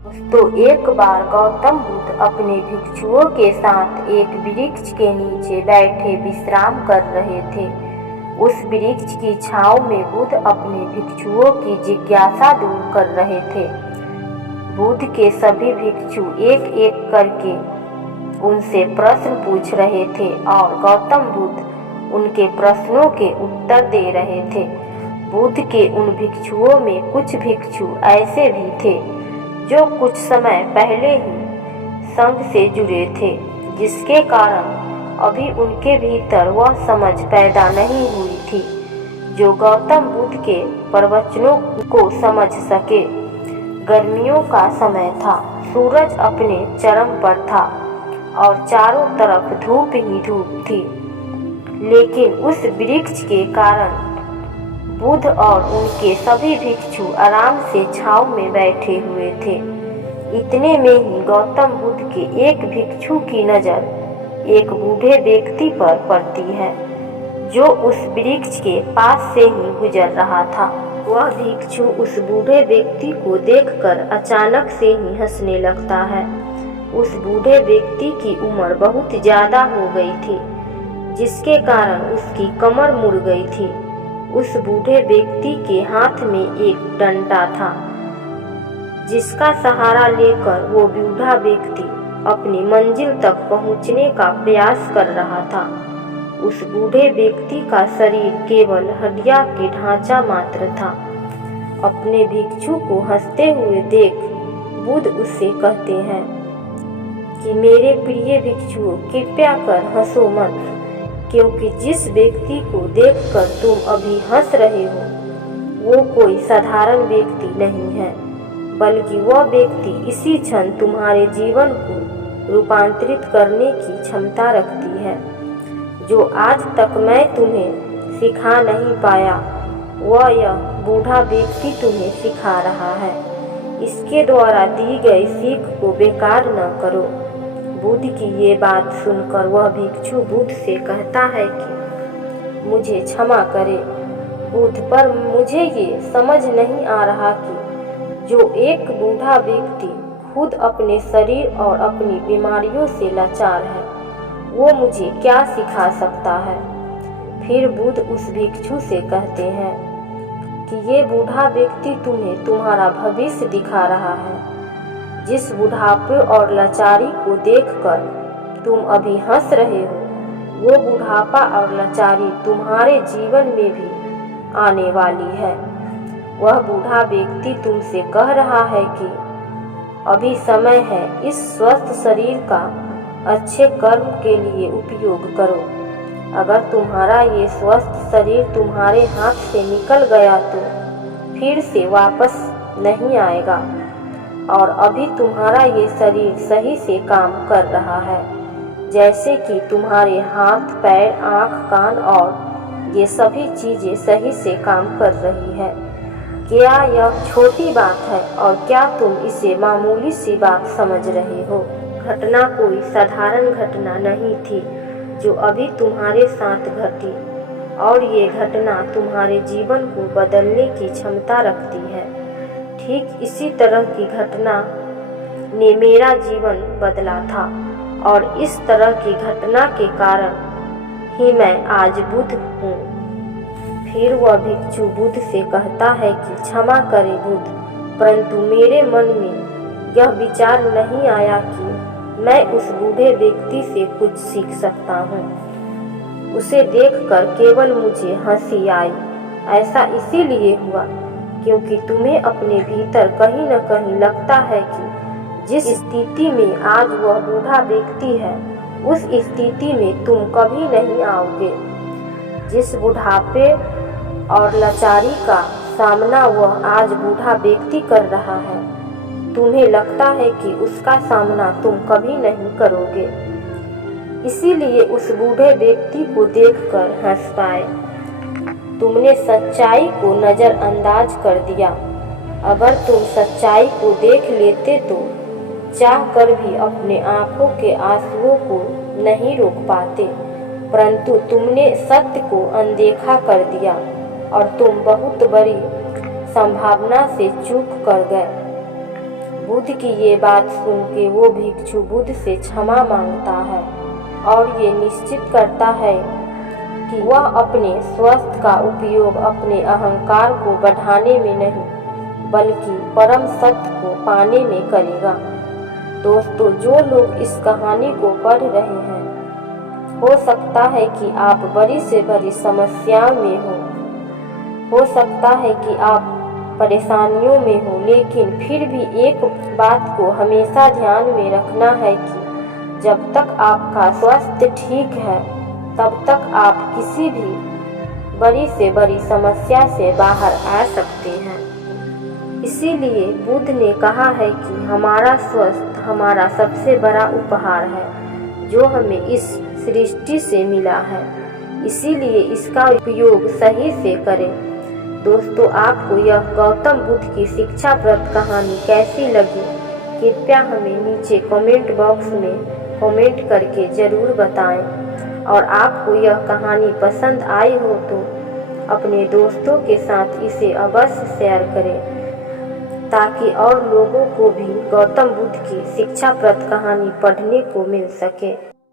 तो एक बार गौतम बुद्ध अपने भिक्षुओं के साथ एक वृक्ष के नीचे बैठे विश्राम कर रहे थे। उस वृक्ष की छांव में बुद्ध अपने भिक्षुओं की जिज्ञासा दूर कर रहे थे। बुद्ध के सभी भिक्षु एक एक करके उनसे प्रश्न पूछ रहे थे और गौतम बुद्ध उनके प्रश्नों के उत्तर दे रहे थे। बुद्ध के उन भिक्षुओं में कुछ भिक्षु ऐसे भी थे जो कुछ समय पहले ही संघ से जुड़े थे, जिसके कारण अभी उनके भीतर वह समझ पैदा नहीं हुई थी जो गौतम बुद्ध के प्रवचनों को समझ सके। गर्मियों का समय था, सूरज अपने चरम पर था और चारों तरफ धूप ही धूप थी, लेकिन उस वृक्ष के कारण बुद्ध और उनके सभी भिक्षु आराम से छांव में बैठे हुए थे। इतने में ही गौतम बुद्ध के एक भिक्षु की नज़र एक बूढ़े व्यक्ति पर पड़ती है जो उस वृक्ष के पास से ही गुजर रहा था। वह भिक्षु उस बूढ़े व्यक्ति को देखकर अचानक से ही हंसने लगता है। उस बूढ़े व्यक्ति की उम्र बहुत ज़्यादा हो गई थी, जिसके कारण उसकी कमर मुड़ गई थी। उस बूढ़े व्यक्ति के हाथ में एक डंडा था, जिसका सहारा लेकर वो बूढ़ा व्यक्ति अपनी मंजिल तक पहुंचने का प्रयास कर रहा था। उस बूढ़े व्यक्ति का शरीर केवल हड्डियां के ढांचा मात्र था। अपने भिक्षु को हंसते हुए देख बुद्ध उससे कहते हैं कि मेरे प्रिय भिक्षुओं, कृपया कर हंसो मत, क्योंकि जिस व्यक्ति को देखकर तुम अभी हंस रहे हो वो कोई साधारण व्यक्ति नहीं है, बल्कि वह व्यक्ति इसी क्षण तुम्हारे जीवन को रूपांतरित करने की क्षमता रखती है। जो आज तक मैं तुम्हें सिखा नहीं पाया, वह यह बूढ़ा व्यक्ति तुम्हें सिखा रहा है। इसके द्वारा दी गई सीख को बेकार न करो। बुद्ध की ये बात सुनकर वह भिक्षु बुद्ध से कहता है कि मुझे क्षमा करे बुद्ध, पर मुझे ये समझ नहीं आ रहा कि जो एक बूढ़ा व्यक्ति खुद अपने शरीर और अपनी बीमारियों से लाचार है, वो मुझे क्या सिखा सकता है। फिर बुद्ध उस भिक्षु से कहते हैं कि ये बूढ़ा व्यक्ति तुम्हें तुम्हारा भविष्य दिखा रहा है। जिस बुढ़ापे और लाचारी को देखकर तुम अभी हंस रहे हो, वो बुढ़ापा और लाचारी तुम्हारे जीवन में भी आने वाली है। वह बूढ़ा व्यक्ति तुमसे कह रहा है कि अभी समय है, इस स्वस्थ शरीर का अच्छे कर्म के लिए उपयोग करो। अगर तुम्हारा ये स्वस्थ शरीर तुम्हारे हाथ से निकल गया तो फिर से वापस नहीं आएगा, और अभी तुम्हारा ये शरीर सही से काम कर रहा है, जैसे कि तुम्हारे हाथ, पैर, आँख, कान और ये सभी चीज़ें सही से काम कर रही है। क्या यह छोटी बात है और क्या तुम इसे मामूली सी बात समझ रहे हो? घटना कोई साधारण घटना नहीं थी जो अभी तुम्हारे साथ घटी, और ये घटना तुम्हारे जीवन को बदलने की क्षमता रखती है। ठीक इसी तरह की घटना ने मेरा जीवन बदला था, और इस तरह की घटना के कारण ही मैं आज बुद्ध हूँ। फिर वह भिक्षु बुद्ध से कहता है कि क्षमा करें बुद्ध, परंतु मेरे मन में यह विचार नहीं आया कि मैं उस बूढ़े व्यक्ति से कुछ सीख सकता हूँ। उसे देखकर केवल मुझे हंसी आई। ऐसा इसीलिए हुआ क्योंकि तुम्हें अपने भीतर कहीं न कहीं लगता है कि जिस स्थिति में आज वह बूढ़ा व्यक्ति है, उस स्थिति में तुम कभी नहीं आओगे। जिस बुढ़ापे और लाचारी का सामना वह आज बूढ़ा व्यक्ति कर रहा है, तुम्हें लगता है कि उसका सामना तुम कभी नहीं करोगे, इसीलिए उस बूढ़े व्यक्ति को देखकर हंस पाए। तुमने सच्चाई को नज़रअंदाज कर दिया। अगर तुम सच्चाई को देख लेते तो चाह कर भी अपने आँखों के आंसुओं को नहीं रोक पाते, परंतु तुमने सत्य को अनदेखा कर दिया और तुम बहुत बड़ी संभावना से चूक कर गए। बुद्ध की ये बात सुन के वो भिक्षु बुद्ध से क्षमा मांगता है और ये निश्चित करता है कि वह अपने स्वास्थ्य का उपयोग अपने अहंकार को बढ़ाने में नहीं बल्कि परम सत्य को पाने में करेगा। दोस्तों, जो लोग इस कहानी को पढ़ रहे हैं, हो सकता है कि आप बड़ी से बड़ी समस्याओं में हो सकता है कि आप परेशानियों में हो, लेकिन फिर भी एक बात को हमेशा ध्यान में रखना है कि जब तक आपका स्वास्थ्य ठीक है तब तक आप किसी भी बड़ी से बड़ी समस्या से बाहर आ सकते हैं। इसीलिए बुद्ध ने कहा है कि हमारा स्वास्थ्य हमारा सबसे बड़ा उपहार है जो हमें इस सृष्टि से मिला है, इसीलिए इसका उपयोग सही से करें। दोस्तों, आपको यह गौतम बुद्ध की शिक्षाप्रद कहानी कैसी लगी, कृपया हमें नीचे कमेंट बॉक्स में कमेंट करके ज़रूर बताएं। और आपको यह कहानी पसंद आई हो तो अपने दोस्तों के साथ इसे अवश्य शेयर करें ताकि और लोगों को भी गौतम बुद्ध की शिक्षाप्रद कहानी पढ़ने को मिल सके।